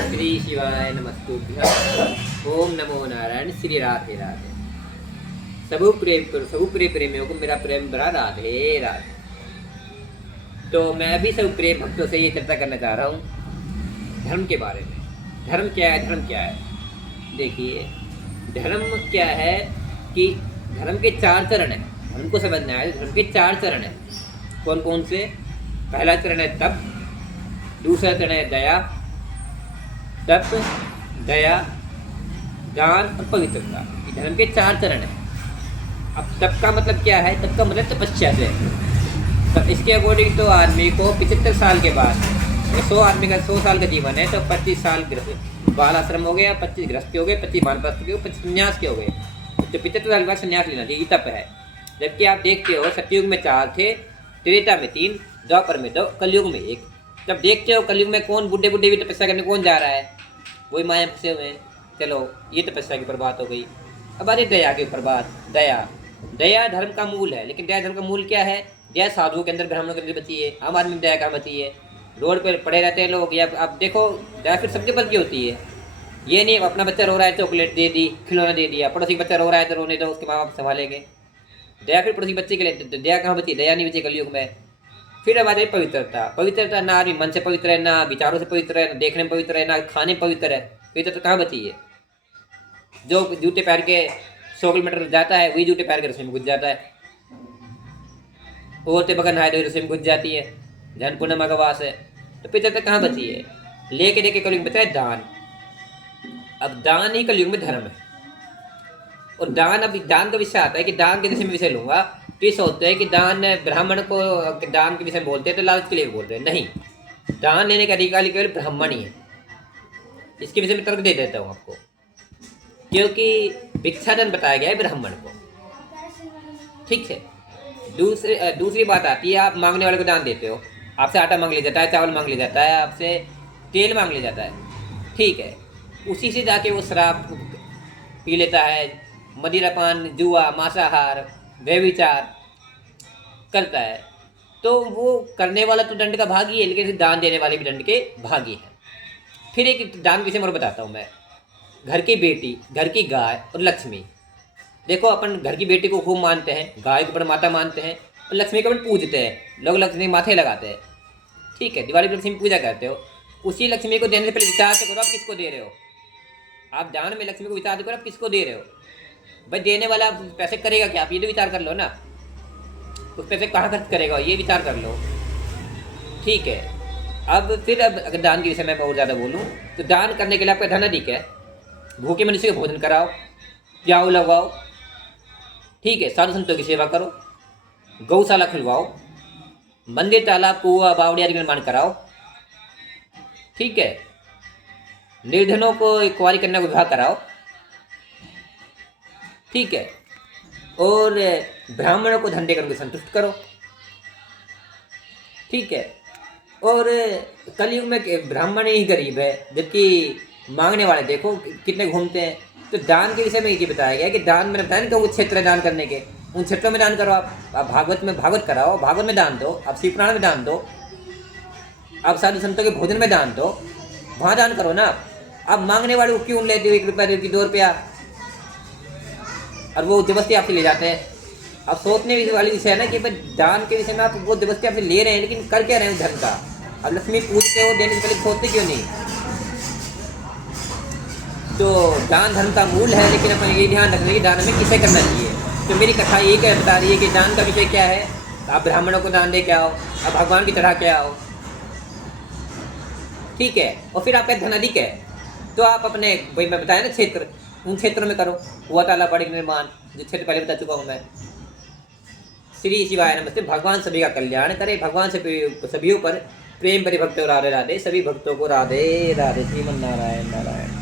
श्री शिवाय नमस्तुभ्यं। ओम नमो नारायण। श्री राधे राधे। सबू प्रिय प्रेमियों को मेरा प्रेम भरा राधे राधे। तो मैं भी सब प्रिय भक्तों से ये चर्चा करना चाह रहा हूँ धर्म के बारे में। धर्म क्या है? धर्म क्या है? देखिए, धर्म क्या है कि धर्म के 4 चरण हैं। धर्म को समझना है, धर्म के 4 चरण हैं। कौन कौन से? पहला चरण है तप, दूसरा चरण है दया, तप, दया, दान और पवित्रता। ये धर्म के 4 चरण हैं। अब तप का मतलब क्या है? तप का मतलब तपस्या से। तब इसके अकॉर्डिंग तो आदमी को 75 साल के बाद, 100 आदमी का 100 साल का जीवन है तो 25 साल बाल आश्रम हो गया, 25 गृहस्थी हो गए, 25 वानप्रस्थ के हो, 25 संन्यास के हो गए। तो 75 साल के बाद संन्यास लेना चाहिए, ये तप है। जबकि आप देखते हो सतयुग में 4 थे, त्रेता में 3, द्वापर में 2, कलयुग में 1। तब देखते हो कलयुग में कौन बुढ़े बुढ़े भी तपस्या करने कौन जा रहा है? वही माया फंसे हुए हैं। चलो, ये तपस्या की ऊपर बात हो गई। अब आते दया के ऊपर बात। दया, दया धर्म का मूल है। लेकिन दया धर्म का मूल क्या है? दया साधुओं के अंदर, ब्राह्मणों के अंदर बची है। आम आदमी में दया कहाँ बची है? रोड पर पड़े रहते हैं लोग। या आप देखो, दया फिर सबके प्रति होती है। ये नहीं अपना बच्चा रो रहा है चॉकलेट दे दी, खिलौना दे दिया, पड़ोसी का बच्चा रो रहा है तो रोने दो, उसके माँ बाप संभालेंगे। दया फिर पड़ोसी बच्चे के लिए, दया कहाँ बची? दया नहीं बची कलयुग में। फिर अब आ जाए पवित्रता। पवित्रता ना आदमी मन से पवित्र है, ना विचारों से पवित्र है, ना देखने में पवित्र है, ना खाने में पवित्र है। पवित्रता कहाँ बची है? जो जूते पहन के 100 किलोमीटर जाता है वही जूते पहन के रसोई में घुस जाता है। औरतें बगन नहाए तो रसोई में घुस जाती है। धन पूर्णिमा का वास है। तो पवित्रता कहाँ बची है? लेके देके कलयुग में बचा है दान। अब दान ही कलयुग में धर्म है। और दान, अब दान का विषय आता है कि दान के विषय में विषय लूंगा तो ये सोचते हैं कि दान ब्राह्मण को दान के विषय में बोलते हैं तो लालच के लिए बोलते हैं। नहीं, दान लेने का अधिकारी केवल ब्राह्मण ही है। इसके विषय में तर्क दे देता हूँ आपको, क्योंकि भिक्षाधन बताया गया है ब्राह्मण को। ठीक है। दूसरी बात आती है, आप मांगने वाले को दान देते हो। आपसे आटा मांग लिया जाता है, चावल मांग लिया जाता है, आपसे तेल मांग लिया जाता है। ठीक है। उसी से जाके वो शराब पी लेता है, मदिरापान, जुआ, मांसाहार, व्यभिचार करता है। तो वो करने वाला तो दंड का भागी है, लेकिन दान देने वाले भी दंड के भागी है। फिर एक दान विषय और बताता हूँ मैं। घर की बेटी, घर की गाय और लक्ष्मी। देखो, अपन घर की बेटी को खूब मानते हैं, गाय को अपन माता मानते हैं, और लक्ष्मी को अपन पूजते हैं। लोग लक्ष्मी माथे लगाते हैं। ठीक है, दिवाली पर लक्ष्मी पूजा करते हो। उसी लक्ष्मी को देने से पहले विचार तो करो आप किसको दे रहे हो। आप दान में लक्ष्मी को विचार तो करो आप किसको दे रहे हो। भाई, देने वाला पैसे करेगा क्या? आप ये तो विचार कर लो ना। उस पैसे कहाँ खर्च करेगा ये विचार कर लो। ठीक है। अब अगर दान के विषय में बहुत ज़्यादा बोलूँ तो दान करने के लिए आपका धन अधिक है। भूखे मनुष्य को भोजन कराओ, प्याऊ लगवाओ। ठीक है। साधु संतों की सेवा करो, गौशाला खुलवाओ, मंदिर, तालाब, कुआ, बावड़ी आदि निर्माण कराओ। ठीक है। निर्धनों को, एक कुंवारी कन्या को विवाह कराओ। ठीक है। और ब्राह्मणों को धन देकर उनको संतुष्ट करो। ठीक है। और कलयुग में ब्राह्मण ही गरीब है, जबकि मांगने वाले देखो कितने घूमते हैं। तो दान के विषय में ये बताया गया है कि दान में बताया ना, वो क्षेत्र है दान करने के, उन क्षेत्रों में दान करो। आप भागवत में भागवत कराओ, भागवत में दान दो। आप शिव पुराण में दान दो। आप साधु संतों के भोजन में दान दो, वहाँ दान करो ना। आप मांगने वाले को क्यों लेते हो 1 रुपया देती, 2 रुपया, और वो जबरदस्ती आपसे ले जाते हैं। अब सोचने वाली विषय है ना कि भाई दान के विषय में आप वो जबरदस्ती आपसे ले रहे हैं, लेकिन कर क्या रहे हैं धन का? अब लक्ष्मी पूछते हो, देने से पहले सोचते क्यों नहीं? तो दान धर्म का मूल है, लेकिन अपन ये ध्यान रखना कि दान हमें किसे करना चाहिए। तो मेरी कथा ये क्या बता रही है कि दान का विषय क्या है? आप ब्राह्मणों को दान दे के आओ, आप भगवान की तरह के आओ। ठीक है। और फिर आपका धन अधिक है तो आप अपने, भाई मैं बताया ना क्षेत्र, उन क्षेत्रों में करो। हुआ ताला बड़े निर्माण, जो क्षेत्र पहले बता चुका हूँ मैं। श्री शिवाय नमस्ते। भगवान सभी का कल्याण करे। भगवान सभी पर प्रेम परिभक्त राधे राधे। सभी भक्तों को राधे राधे। श्रीमन नारायण नारायण।